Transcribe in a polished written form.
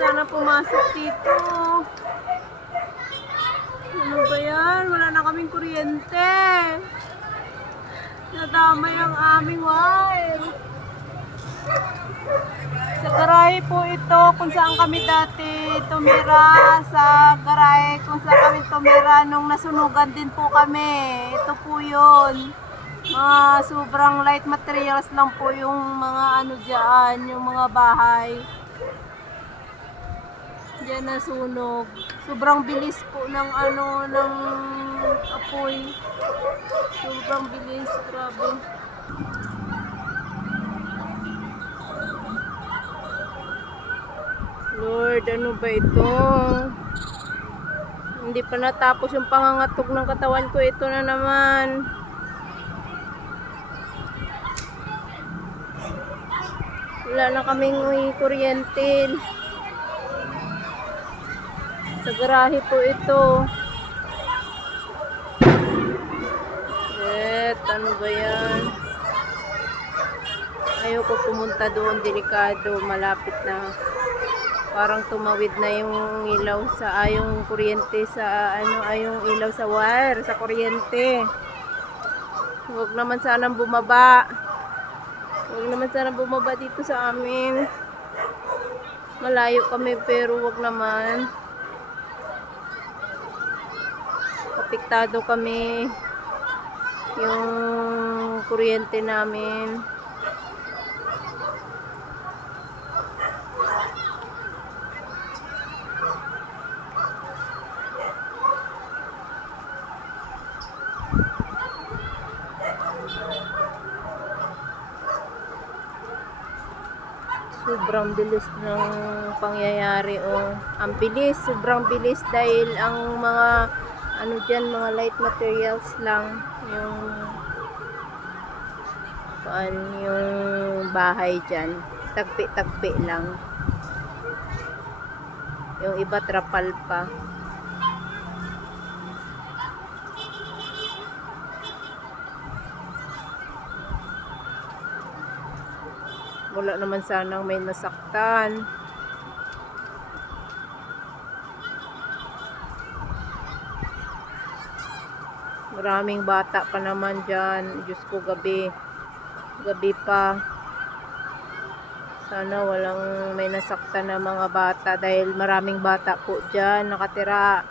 sana pumasok dito. Ano ba yan? Wala na kaming kuryente. Nadamay ang aming wire. Sa garahe po ito kung saan kami dati tumira. Sa garahe kung saan kami tumira nung nasunugan din po kami. Ito po yun. Sobrang light materials lang po yung mga ano dyan, yung mga bahay. Diyan nasunog. Sobrang bilis po ng ano, ng apoy. Sobrang bilis, grabe. Lord, ano ba ito? Hindi pa natapos yung pangangatog ng katawan ko. Ito na naman. Wala na kaming kuryente. Sa garahe po ito. Ano ba yan? Ayoko pumunta doon, delikado, malapit na. Parang tumawid na yung ilaw sa yung kuryente sa ano, yung ilaw sa wire, sa kuryente. Huwag naman sanang bumaba. Huwag naman sanang bumaba dito sa amin. Malayo kami pero huwag naman. Apektado kami yung kuryente namin. Sobrang bilis ng pangyayari, oh. Ang bilis, sobrang bilis dahil ang mga ano dyan, mga light materials lang yung bahay dyan, tagpi-tagpi lang, yung iba trapal pa. Wala naman sanang may nasaktan. Maraming bata pa naman dyan. Diyos ko, gabi pa. Sana walang may nasaktan na mga bata dahil maraming bata po dyan nakatira.